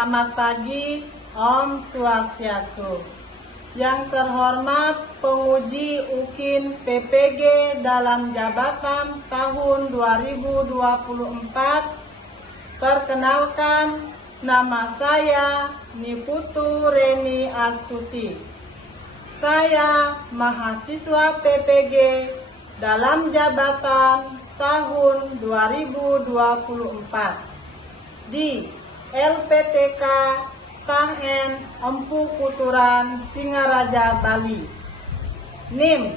Selamat pagi, Om Swastiastu. Yang terhormat penguji UKIN PPG dalam jabatan tahun 2024, perkenalkan, nama saya Niputu Reni Astuti. Saya mahasiswa PPG dalam jabatan tahun 2024 di LPTK Stang N Empu Kuturan Singaraja, Bali. NIM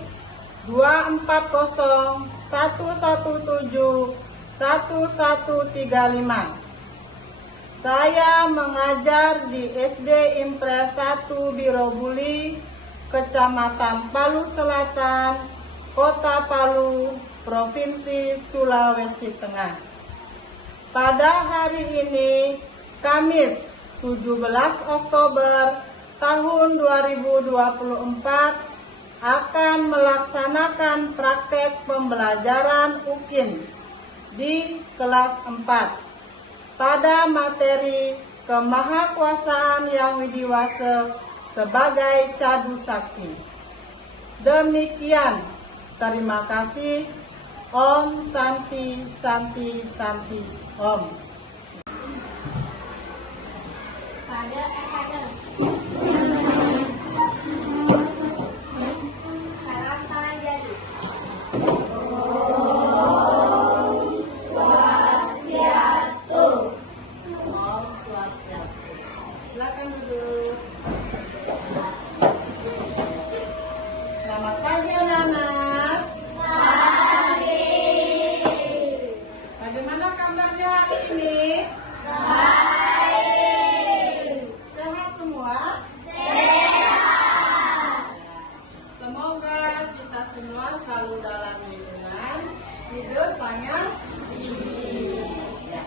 24011171135. Saya mengajar di SD Impres 1 Birobuli, Kecamatan Palu Selatan, Kota Palu, Provinsi Sulawesi Tengah. Pada hari ini, Kamis 17 Oktober tahun 2024, akan melaksanakan praktek pembelajaran UKIN di kelas 4 pada materi Kemahakuasaan Yang Widiwasa sebagai Cadu Sakti. Demikian, terima kasih. Om Santi Santi Santi Om. Silakan duduk. Selamat pagi anak-anak. Pagi. Bagaimana kabarnya hari ini? Baik. Sehat semua? Sehat. Semoga kita semua selalu dalam lindungan hidup sayang. Ya.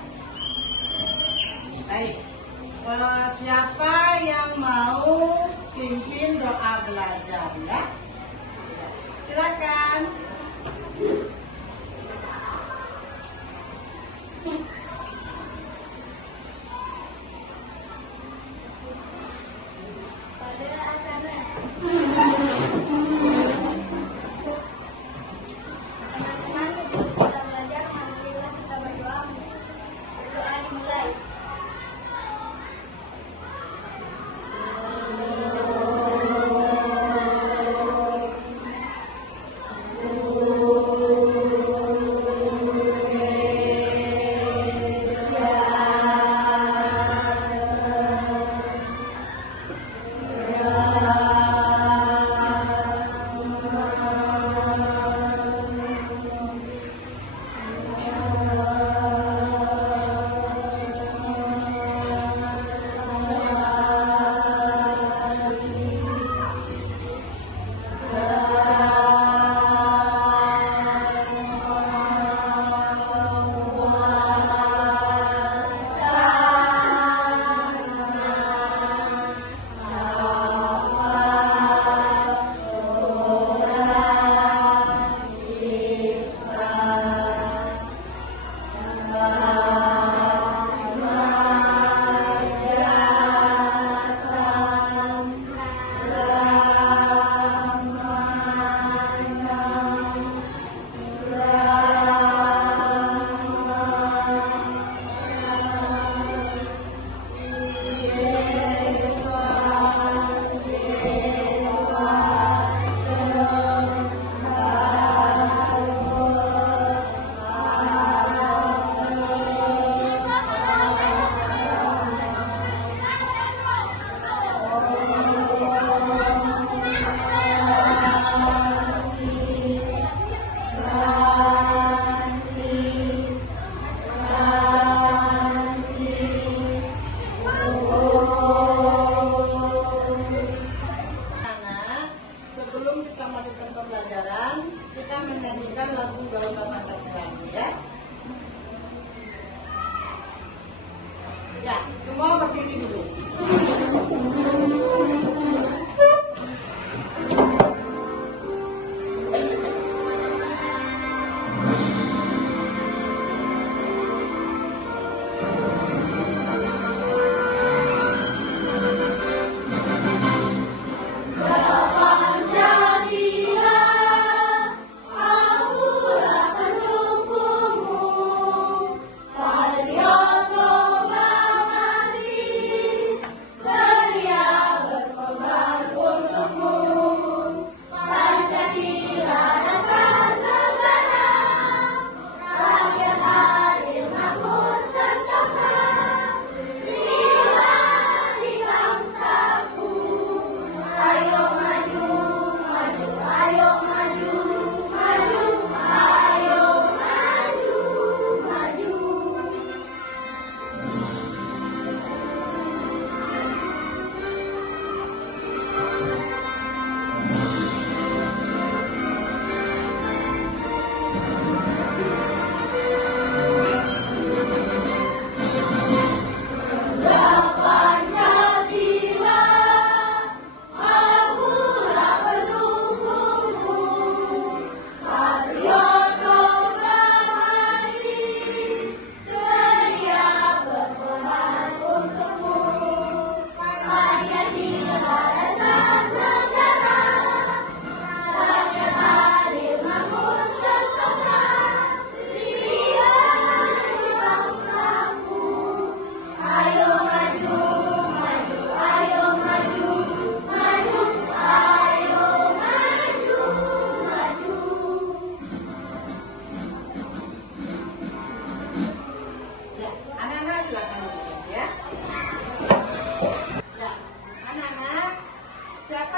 Baik. Siapa yang mau pimpin doa belajar ya? Silakan.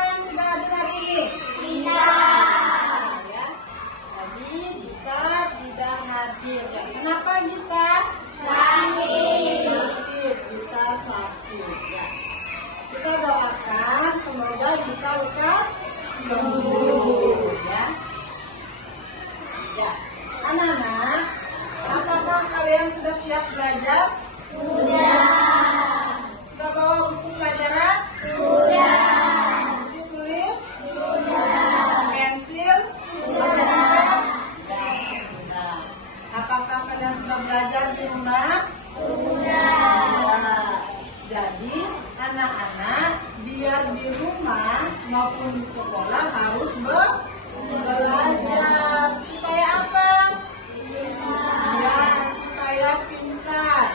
yang tidak hadir hari ini? Kita. Ya. Jadi kita tidak hadir. Ya. Kenapa kita? Sakit. Kita sakit. Ya. Kita doakan semoga kita lekas sembuh. Ya. Ya. Anak-anak, apakah kalian sudah siap belajar? Sudah. Sudah bawa buku pelajaran? Sudah. Buku tulis? Sudah. Pensil? Sudah. Ya, sudah. Apakah kalian sudah belajar di rumah? Sudah. Jadi anak-anak biar di rumah maupun di sekolah harus belajar. Supaya apa? Ya, supaya pintar.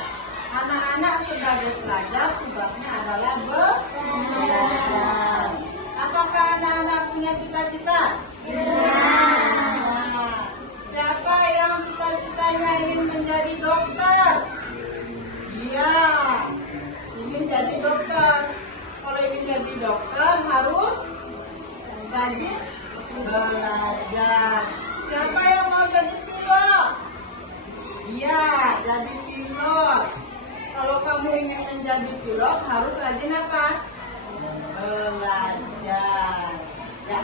Anak-anak sebagai pelajar tugasnya adalah belajar. Apakah anak-anak punya cita-cita? Nah, siapa yang cita-citanya ingin menjadi dokter? Iya, ingin jadi dokter. Kalau ingin jadi dokter harus rajin belajar. Siapa yang mau jadi pilot? Iya, jadi pilot. Kalau kamu ingin menjadi pilot harus rajin apa? Belajar. Ya.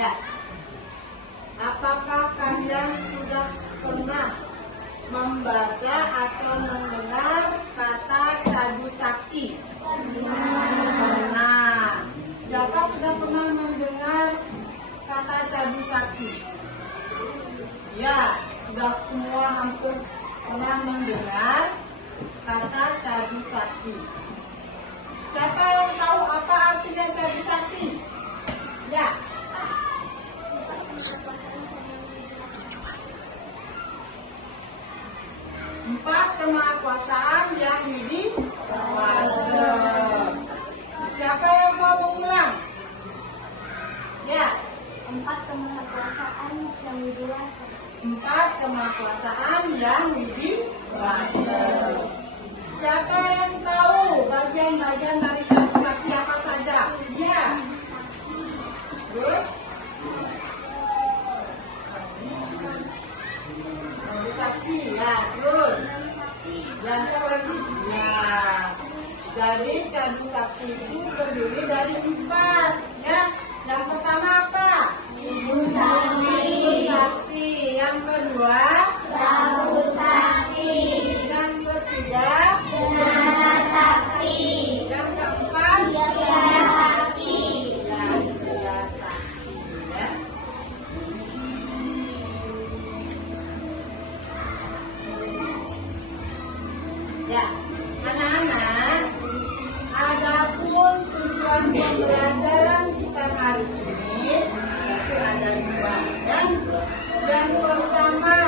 Ya. Apakah kalian sudah pernah membaca atau mendengar kata cadu sakti? Pernah. Siapa sudah pernah mendengar kata cadu sakti? Ya, sudah semua hampir pernah mendengar kata cadu sakti. Siapa yang tahu apa artinya cadu sakti? Ya. Empat kemahakuasaan yang widiwasa. Siapa yang mau mengulang? Ya. Empat kemahakuasaan yang widiwasa. Empat kemahakuasaan yang widiwasa. Siapa yang tahu bagian-bagian dari cadu sakti apa saja? Ya. Terus? Cadu sakti, ya. Terus? Yang lagi? Ya. Jadi cadu sakti itu terdiri dari empat. Ya. Yang pertama apa? Ibu Sakti. Ibu Sakti. Yang kedua? Prabu Sakti. Yang ketiga? Nana Sakti. Yang keempat? Yaya Sakti. Ya, Yaya Sakti. Ya. Ya, anak-anak, adapun tujuan pembelajaran kita hari ini itu ada dua. Yang pertama,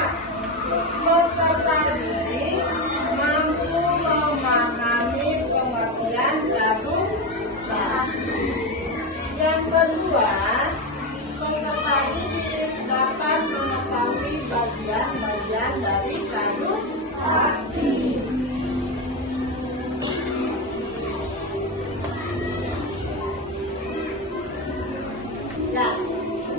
peserta didik mampu memahami pengertian cadu sakti. Yang kedua, peserta didik dapat mengetahui bagian-bagian dari cadu sakti. Ya,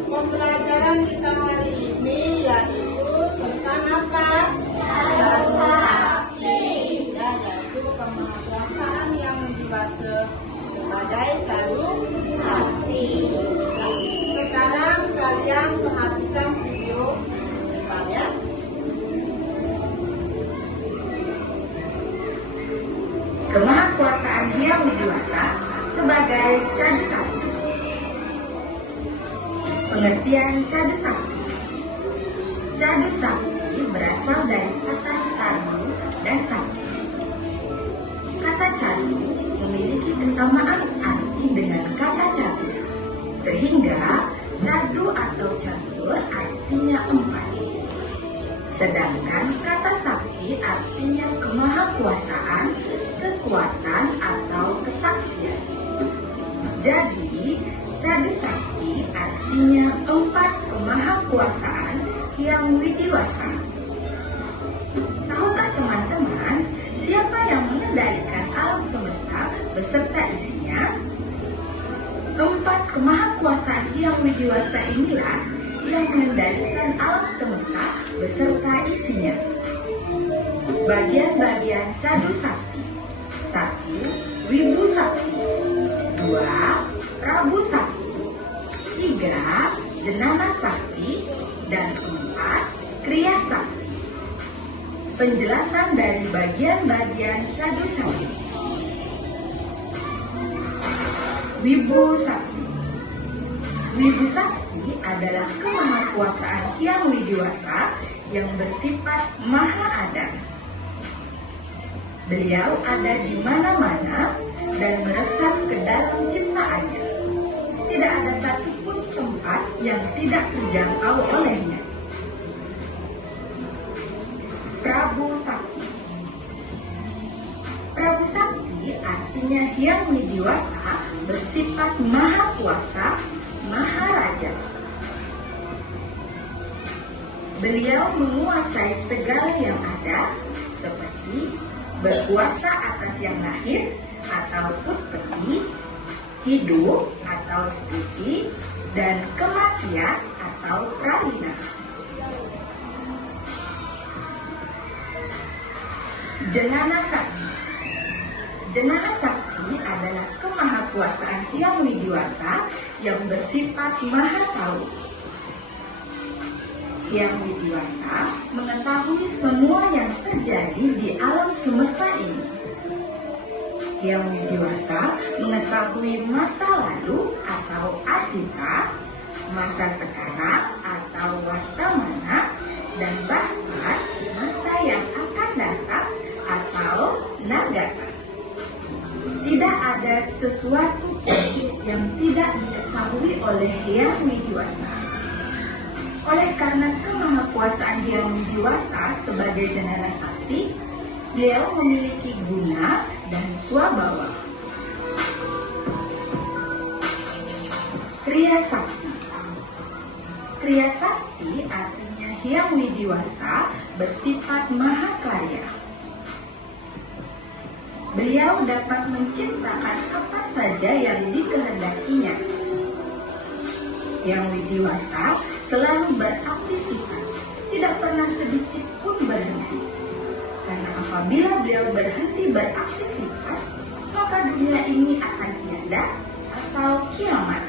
pembelajaran kita hari ini yaitu tentang apa? Cadu sakti. Ya, yaitu pemahakuasaan yang widiwasa sebagai cadu sakti. Ya, sekarang kalian perhatikan video depan ya. Kemahakuasaan yang widiwasa sebagai cadu sakti. Pengertian cadu sakti. Cadu sakti berasal dari kata cadu dan sakti. Kata cadu memiliki kesamaan arti dengan kata catur, sehingga cadu atau catur artinya empat. Sedangkan kata sakti artinya kemahakuasaan, kekuatan atau kesaktian. Jadi, cadu sakti artinya empat kemahakuasaan yang widiwasa. Tahukah teman-teman siapa yang mengendalikan alam semesta beserta isinya? Keempat kemahakuasaan Hyang Widiwasa inilah yang mengendalikan alam semesta beserta isinya. Bagian-bagian Cadu Sakti. 1. Wibu Sakti. 2. Prabu Sakti. 3. Jenana Sakti. Dan 4. Kriya Sakti. Penjelasan dari bagian-bagian Cadu Sakti. Wibu Sakti. Wibu Sakti adalah kemahakuasaan Hyang Widiwasa yang bersifat maha ada. Beliau ada di mana-mana dan meresap ke dalam ciptaannya. Tidak ada satupun tempat yang tidak terjangkau olehnya. Prabu Sakti. Prabu Sakti artinya Hyang Widiwasa bersifat maha kuasa, maha raja. Beliau menguasai segala yang ada, seperti berkuasa atas yang lahir atau utpati, hidup atau stiti, dan kematian atau pralina. Jenana Sakti. Jenana Sakti adalah kemahakuasaan Hyang Widiwasa yang bersifat maha tahu. Hyang Widiwasa mengetahui semua yang terjadi di alam semesta ini. Hyang Widiwasa mengetahui masa lalu atau atita, masa sekarang atau wastamana, dan bahkan masa yang akan datang atau nagata. Tidak ada sesuatu yang tidak diketahui oleh Hyang Widiwasa. Oleh karena kemahakuasaan Hyang Widiwasa sebagai Jenana Sakti, beliau memiliki guna dan swabhawa. Kriya Sakti. Kriya Sakti artinya Hyang Widiwasa bersifat maha karya. Beliau dapat menciptakan apa saja yang dikehendakinya. Hyang Widiwasa selalu beraktivitas, tidak pernah sedikit pun berhenti. Karena apabila beliau berhenti beraktivitas, maka dunia ini akan tiada atau kiamat.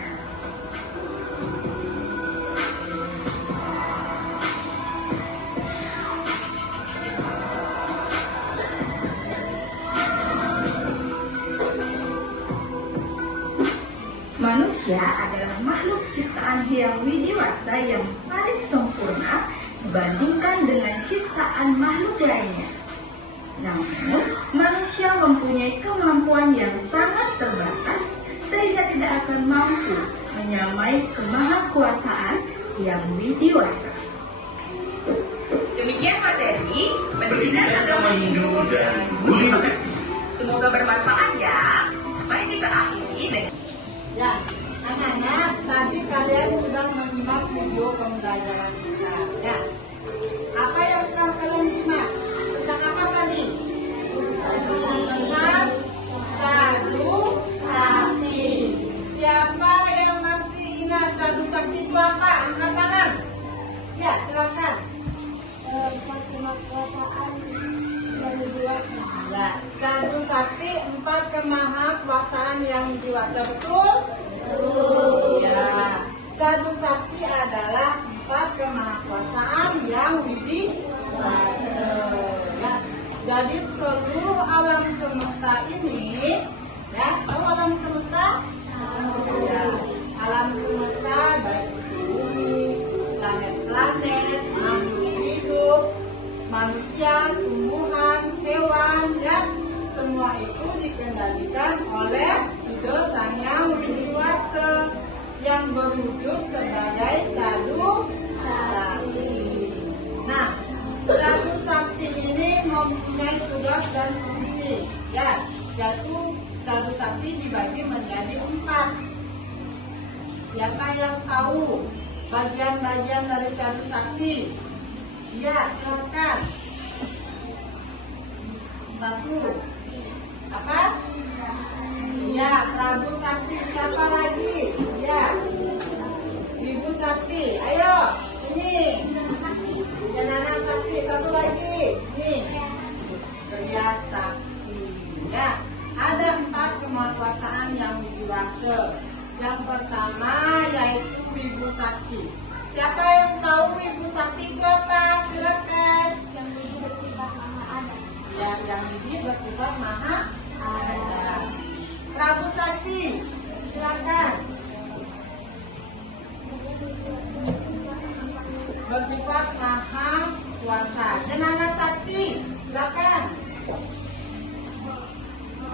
Manusia adalah makhluk ciptaan Hyang Widiwasa yang paling sempurna dibandingkan dengan ciptaan makhluk lainnya. Namun, manusia mempunyai kemampuan yang sangat terbatas sehingga tidak akan mampu menyamai kemahakuasaan Hyang Widiwasa. Demikian materi pendidikan agama Hindu dan budi pekerti. Semoga bermanfaat ya. Mari kita akhiri dengan Ya, anak-anak, tadi kalian sudah menyimak video pembelajaran kita. Ya, apa yang telah kalian simak? Tentang apa tadi? Tentang Cadu Sakti. Siapa yang masih ingat Cadu Sakti itu apa? Angkat tangan. Ya, silakan. Kemahakuasaan Hyang Widiwasa. Ya, Cadu Sakti 4 kemahakuasaan Hyang Widiwasa, betul? Betul. Ya, Cadu Sakti adalah 4 kemahakuasaan Hyang Widiwasa. Ya, jadi seluruh alam semesta ini, ya, tahu alam semesta? Ya, alam semesta baik itu bumi, planet-planet, makhluk hidup, manusia, tumbuhan, hewan, dan semua itu dikendalikan oleh Ide Sang Hyang Widiwasa yang berwujud sebagai Cadu Sakti. Nah, Cadu Sakti ini mempunyai tugas dan fungsi, ya, yaitu Cadu Sakti dibagi menjadi 4. Siapa yang tahu bagian-bagian dari Cadu Sakti? Ya, silakan. Satu. Apa? Ya, Prabu Sakti. Siapa lagi? Ya, Ibu Sakti. Ayo, ini. Nana Sakti. Satu lagi. Nih, Pria Sakti. Ya, ada 4 kemakuasaan yang wibuwase. Yang pertama yaitu Wibu Sakti. Siapa yang tahu Wibu Sakti itu apa? Silakan. Yang ini bersifat maha ada. Ya, yang ini bersifat maha ada. Prabu Sakti, silakan. Bersifat maha kuasa. Nana Sakti, silakan.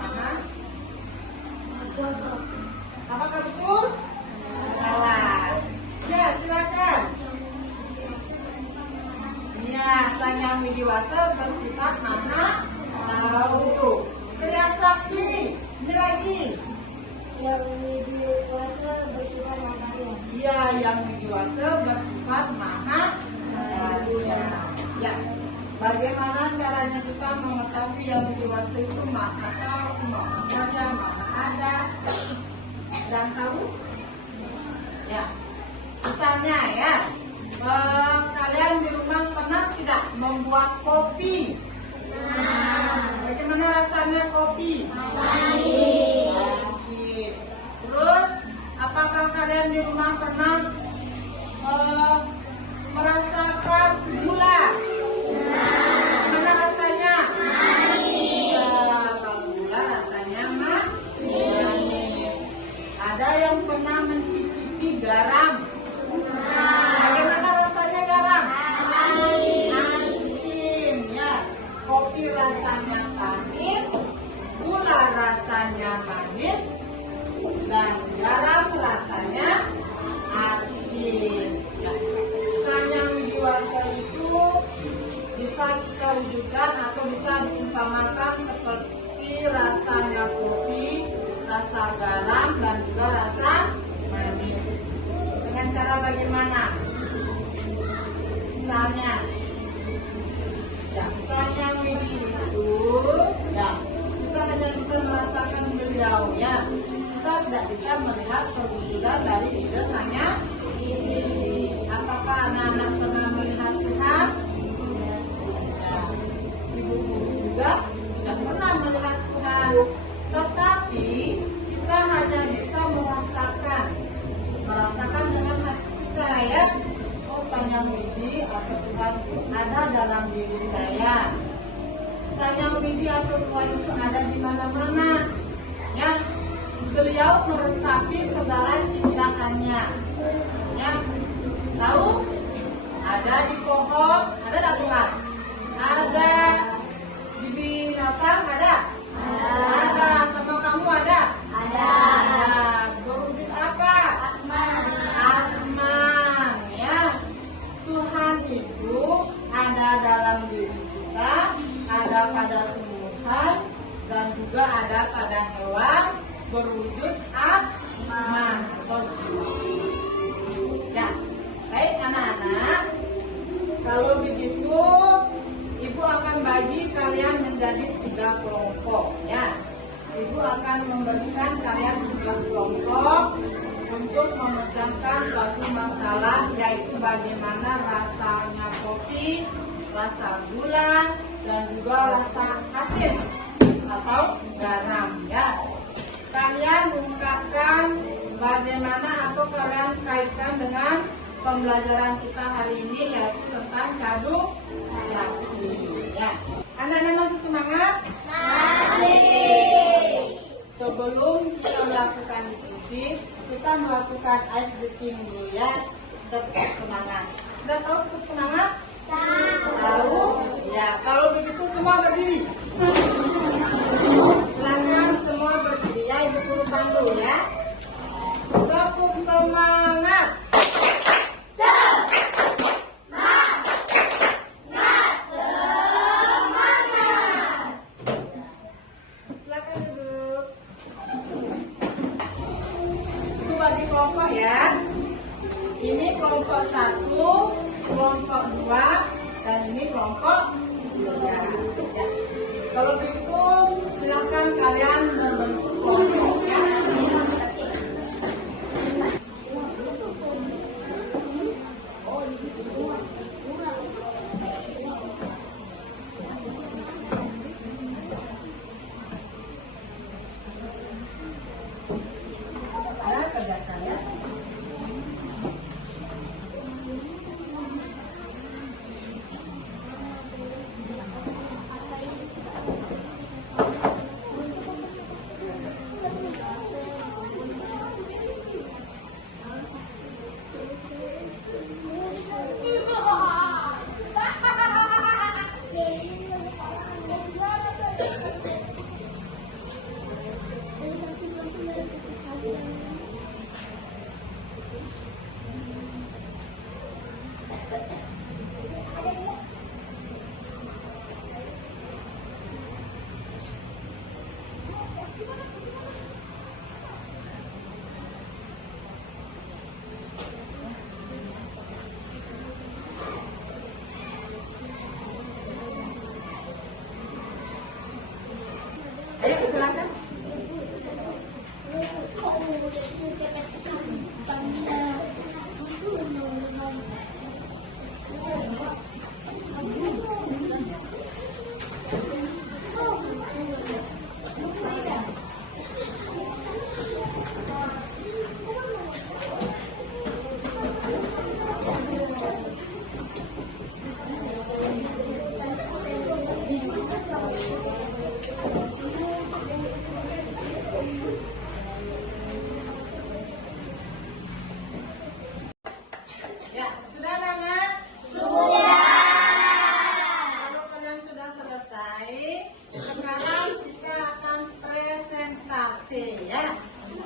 Maha Kuasa. apakah betul? Salah. Ya, silakan. Ya, Sang Yang Widiwasa bersifat maha tahu. Pria Sakti, ini lagi. Yang widiwasa bersifat maha ada. Iya, yang widiwasa bersifat maha ada. Ya, bagaimana caranya kita mengetahui yang widiwasa itu maha tahu, maha ada, maha ada? Dan tahu? Ya, misalnya ya, kalian di rumah pernah tidak membuat kopi? Bagaimana rasanya kopi? Pahit. Terus, apakah kalian di rumah pernah merasakan gula? Bagaimana rasanya? Ya, kalau gula rasanya manis. Ada yang pernah mencicipi garam? Bagaimana rasanya garam? Asin, ya. Kopi rasanya pahit, gula rasanya manis, dan garam rasanya asin. Nah, Sang Yang Widiwasa itu bisa kita wujudkan atau bisa diumpamakan seperti rasanya kopi, rasa garam, dan juga rasa manis. Dengan cara bagaimana? Misalnya, ya, Sang Yang Widi itu, ya, kita hanya bisa merasakan beliau, ya. Kita tidak bisa melihat perwujudan dari ide Sang Yang Widi. Apakah anak-anak pernah melihat Tuhan? Ya, ibu-ibu juga tidak pernah melihat Tuhan. Tetapi kita hanya bisa merasakan dengan hati kita, ya. Oh, Sang Yang Widi atau Tuhan ada dalam diri saya. Sang Yang Widi atau Tuhan itu ada di mana-mana, ya. Beliau meresapi segala ciptaannya, ya. Tahu? Ada di pohon, ada di Tuhan. Ada di binatang, ada. Ada. Sama kamu ada. Berwujud apa? Atman, ya. Tuhan itu ada dalam diri kita, ada pada tumbuhan, dan juga ada pada hewan, berwujud atman atau jiwa. Ya, baik anak-anak. Kalau begitu, Ibu akan bagi kalian menjadi 3 kelompok, ya. Ibu akan memberikan kalian tugas kelompok untuk memecahkan suatu masalah, yaitu bagaimana rasanya kopi, rasa gula, dan juga rasa asin atau garam, ya. Kalian ungkapkan bagaimana atau kalian kaitkan dengan pembelajaran kita hari ini, yaitu tentang caduk sakti, ya. Anak-anak masih semangat? Sebelum kita melakukan diskusi, kita melakukan ice breaking dulu, ya. Tetap semangat. Sudah tahu tetap semangat? Tahu? Ya, kalau begitu semua berdiri. Silakan semua berdiri, ya. Ibu guru pandu, ya. Tepuk semangat. Silakan duduk. Itu bagi kelompok, ya. Ini kelompok 1, kelompok 2, dan ini kelompok 3. Ya. Kalau begitu silakan kalian membentuk kelompok ya. Ya, kerjakan ya. Ayo silakan. Ya, sudah anak? Sudah. Kalau kalian sudah selesai, sekarang kita akan presentasi ya.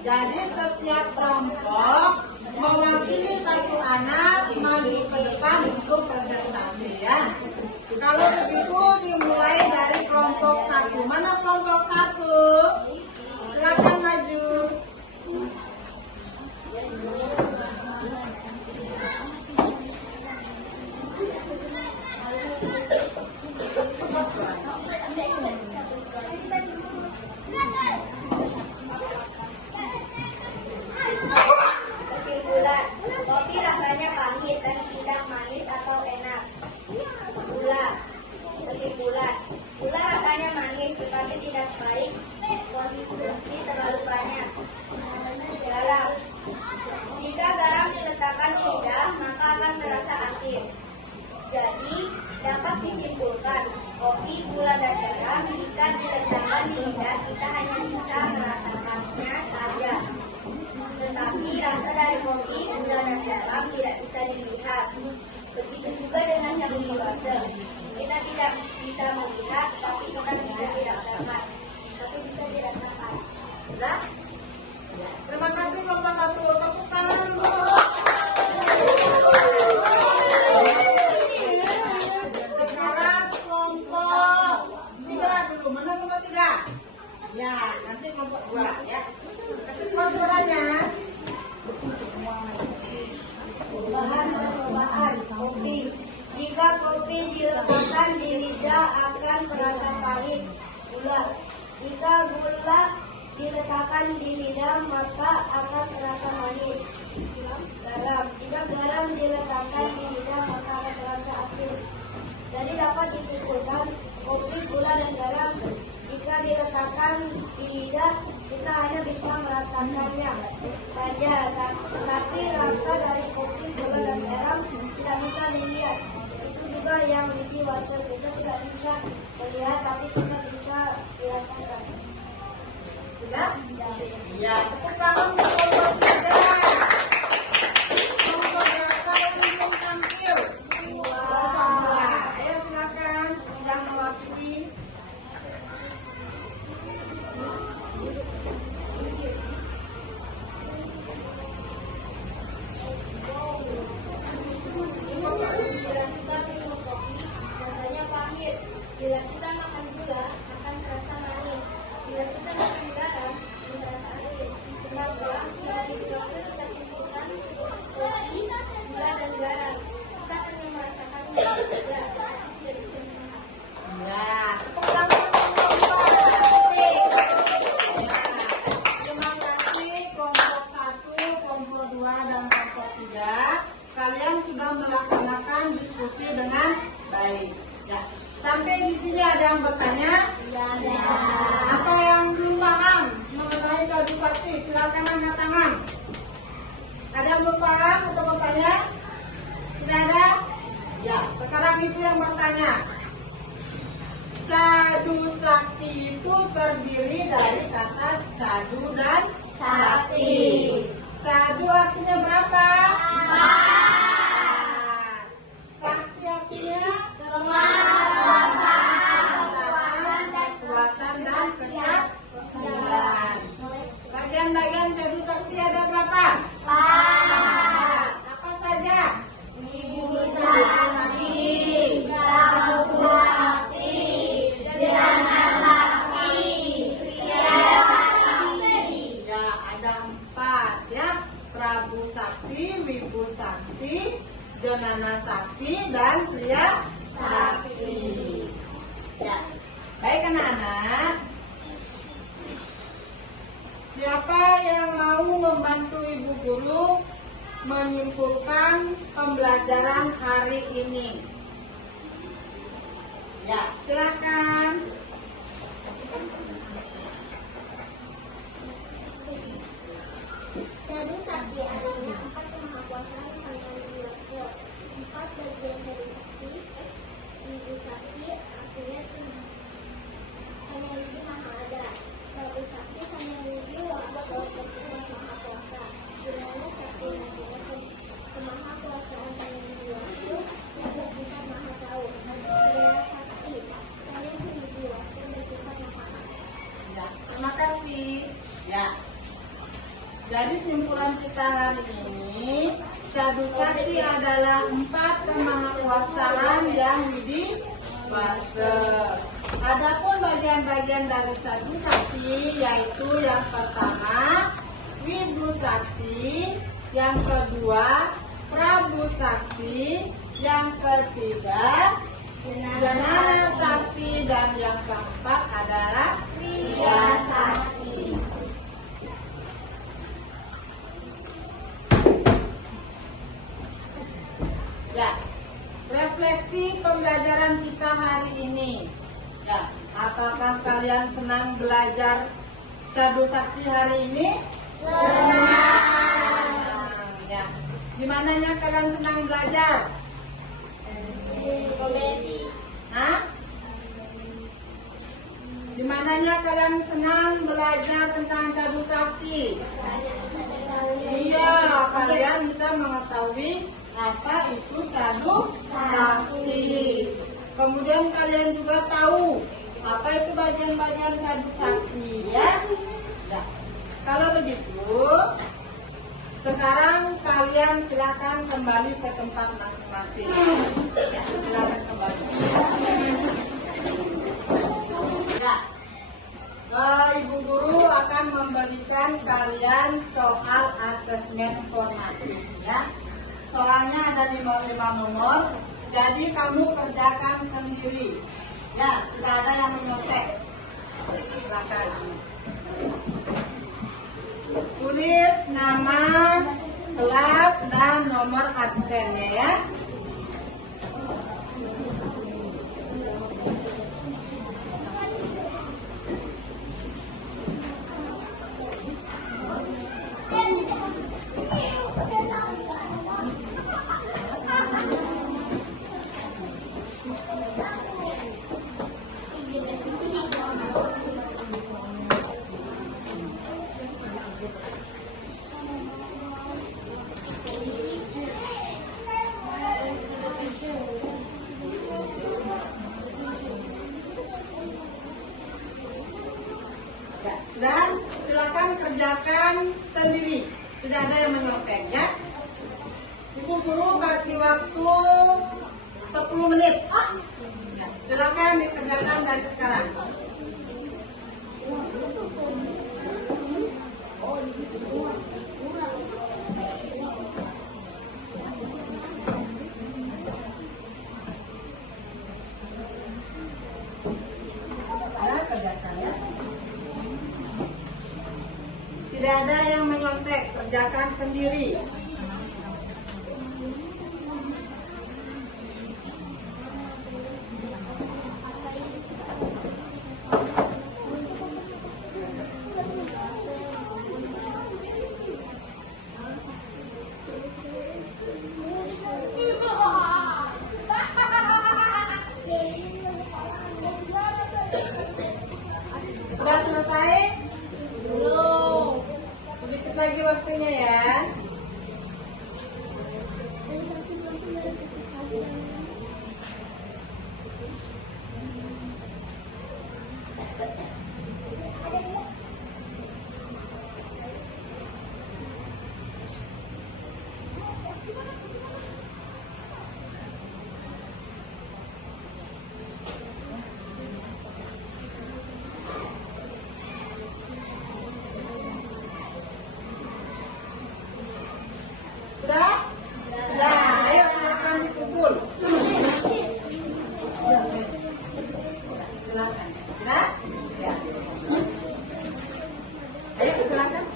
Jadi setiap kelompok mewakili satu anak maju ke depan untuk presentasi ya. Kalau begitu dimulai dari kelompok satu. Mana kelompok satu? Silakan maju. Kesimpulan, kopi rasanya pahit dan tidak manis atau enak. Gula. Kesimpulan, gula rasanya manis tetapi tidak baik konsumsi terlalu banyak. Garam. Jika garam diletakkan di lidah, maka akan terasa asin. Jadi, dapat disimpulkan, kopi, gula, dan garam jika diletakkan di lidah, kita hanya bisa merasakannya saja. Tetapi rasa dari kopi, gula, dan garam tidak bisa dilihat. Begitu juga dengan yang dewasa. Kita tidak bisa melihat, tapi kita bisa dirasakan. Sudah? Terima kasih kelompok satu. Tepuk tangan dulu. Sekarang kelompok 3 dulu. Mana kelompok 3? Ya, nanti kelompok 2 ya. Kasih suaranya. Bahan percobaan kopi. Jika kopi diletakkan di lidah akan terasa pahit. Gula. Jika gula diletakkan di lidah maka akan terasa manis. Garam. Jika garam diletakkan di lidah maka akan terasa asin. Jadi dapat disimpulkan kopi, gula, dan garam jika diletakkan di lidah kita hanya bisa merasakannya saja, tapi rasa dari kopi, gula, dan garam tidak bisa dilihat. Itu juga yang di dewasa kita tidak bisa melihat, tapi kita bisa dirasakan. Sudah? Ya, tepuk tangan untuk kelompok 3. Kelompok berapa yang belum tampil? Kelompok 2. Ayo silakan yang mewakili. Rasanya pahit. Bila kita makan gula akan terasa manis. Bila kita makan garam akan terasa asin. Maka yang dewasa kita simpulkan kopi, gula, dan garam. Kita hanya merasakannya saja, tidak bisa melihat. Ya, tepuk sini ada yang bertanya? Atau yang belum paham mengenai cadu sakti? Silakan angkat tangan. Ada yang belum paham atau bertanya? Tidak ada? Ya, sekarang itu yang bertanya. Cadu sakti itu terdiri dari kata cadu dan sakti. Cadu artinya berapa? 4. Sakti artinya kekuatan dan kesaktian. Bagian-bagian cadu sakti ada berapa? 4. Apa saja? Ibu sakti, Prabu sakti, Jana sakti, Pria sakti. Ya, ada 4 ya. Prabu sakti, Wibu sakti, Janana sakti, dan Pria sakti. Ya, baik anak-anak. Siapa yang mau membantu ibu guru menyimpulkan pembelajaran hari ini? Ya, silakan. Cadu sakti artinya 4 kemahakuasaan Sang Hyang Widi Wasa. 4 bagian cadu sakti. Ibu sakti artinya Sang Hyang Widi Maha Ada. Prabu sakti Sang Hyang Widi Wasa bersifat maha kuasa. Jana sakti artinya kemahakuasaan Sang Hyang Widi Wasa yang bersifat maha tahu. Pria sakti Sang Hyang Widi Wasa bersifat maha ada. Ya, terima kasih. Ya. Jadi simpulan kita hari ini, cadu sakti adalah 4 kemahakuasaan yang widi wasa. Adapun bagian-bagian dari cadu sakti yaitu yang pertama Wibu sakti, yang kedua Prabu sakti, yang ketiga Janana sakti, dan yang keempat adalah Pria sakti. Ya, refleksi pembelajaran kita hari ini. Ya, apakah kalian senang belajar cadu sakti hari ini? Senang. Ya, di mananya kalian senang belajar? Hah? Di mananya kalian senang belajar tentang cadu sakti? Iya, kalian bisa mengetahui apa itu cadu sakti. Kemudian kalian juga tahu apa itu bagian-bagian cadu sakti, ya. Ya. Kalau begitu, sekarang kalian silakan kembali ke tempat masing-masing. Ya, silakan kembali. Ya. Ibu guru akan memberikan kalian soal asesmen formatif, ya. Soalnya ada 5 nomor, jadi kamu kerjakan sendiri. Ya, tidak ada yang menyotek. Silakan. Tulis nama, kelas, dan nomor absennya, ya. Dan silakan kerjakan sendiri, tidak ada yang menyontek, ya. Ibu guru kasih waktu 10 menit. Ya, silakan dikerjakan dari sekarang. Ya, kerjakan, ya. Tidak ada yang menyontek, kerjakan sendiri. silakan. Nah, ya. Ayo silakan.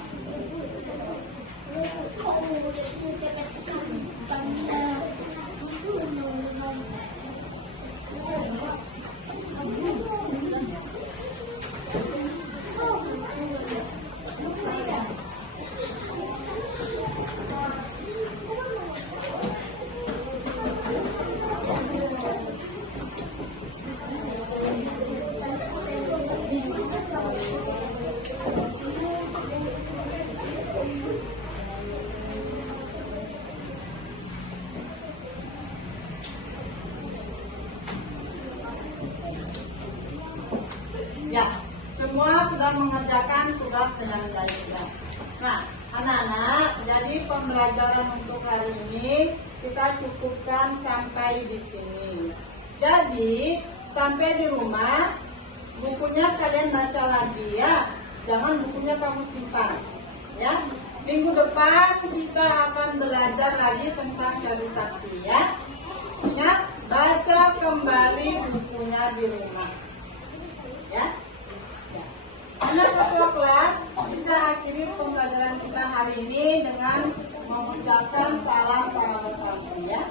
Ya, semua sudah mengerjakan tugas dengan baik. Nah, anak-anak, jadi pembelajaran untuk hari ini kita cukupkan sampai di sini. Jadi, sampai di rumah, bukunya kalian baca lagi ya. Jangan bukunya kamu simpan. Ya, minggu depan kita akan belajar lagi tentang cari sakti ya. Ingat, baca kembali bukunya di rumah. Ya. Anak ketua kelas bisa akhiri pembelajaran kita hari ini dengan mengucapkan salam para bersantri ya.